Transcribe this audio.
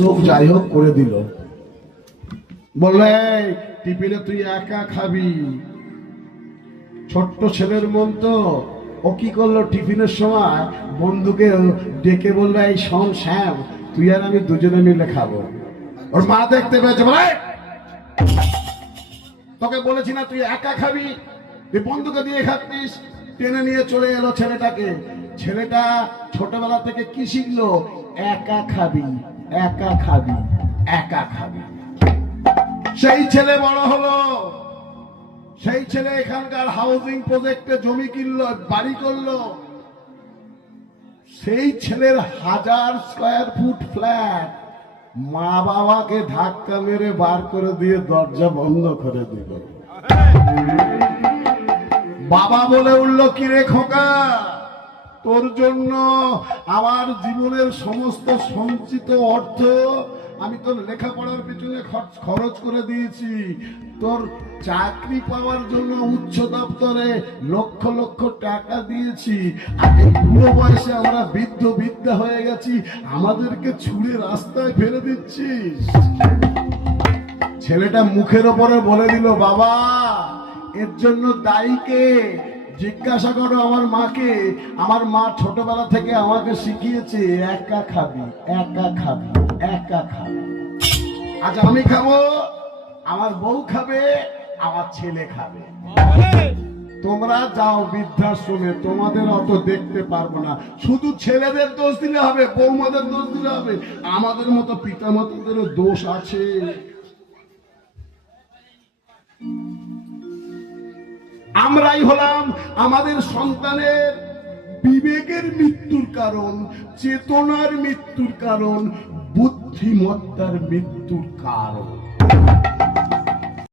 চোখ যাই হোক করে দিল, বললে টিফিনে তুই একা খাবি। ছোট্ট ছেলের মন তো, ও কি করলো, টিফিনের সময় বন্ধুকে ডেকে বললো, এই শোন শ্যাম, তুই আর আমি দুজনে মিলে খাবো। ওর মা দেখতে পেয়েছে, বলে তোকে বলেছি না তুই একা খাবি, তুই বন্ধুকে দিয়ে খাচ্ছিস। টেনে নিয়ে চলে এলো ছেলেটাকে। ছেলেটা ছোটবেলা থেকে কি শিখলো? একা খাবি, একা খাবি, একা খাবি। সেই ছেলে বড় হলো, সেই ছেলে এখানকার হাউজিং প্রজেক্টে জমি কিনলো, বাড়ি করলো। সেই ছেলের 1000 স্কয়ার ফুট ফ্ল্যাট মা বাবাকে ধাক্কা মেরে বার করে দিয়ে দরজা বন্ধ করে দিল। বাবা বলে উঠল, কিরে খোকা, তোর জন্য আমার জীবনের সমস্ত সঞ্চিত অর্থ আমি তোর লেখাপড়ার পিছনে খরচ করে দিয়েছি, তোর চাকরি পাওয়ার জন্য উচ্চ দপ্তরে লক্ষ লক্ষ টাকা দিয়েছি, আর এই বুড়ো বয়সে আমরা বৃদ্ধ বিদ্যা হয়ে গেছি, আমাদেরকে ছুঁড়ে রাস্তায় ফেলে দিচ্ছিস। ছেলেটা মুখের ওপরে বলে দিল, বাবা এর জন্য দায়ী কে? জিজ্ঞাসা করো আমার মাকে। আমার মা ছোটবেলা থেকে আমাকে শিখিয়েছে, একা খাবি, একা খাবি, একা খাবি। আজ আমি খাবো, আমার বউ খাবে, আমার ছেলে খাবে। তোমরা যাও বৃদ্ধাশ্রমে, তোমাদের অত দেখতে পারবো না। শুধু ছেলেদের দোষ দিলে হবে, বৌমাদের দোষ দিলে হবে? আমাদের মতো পিতামাতাদেরও দোষ আছে। আমরাই হলাম আমাদের সন্তানের বিবেকের মৃত্যুর কারণ, চেতনার মৃত্যুর কারণ, বুদ্ধিমত্তার মৃত্যুর কারণ।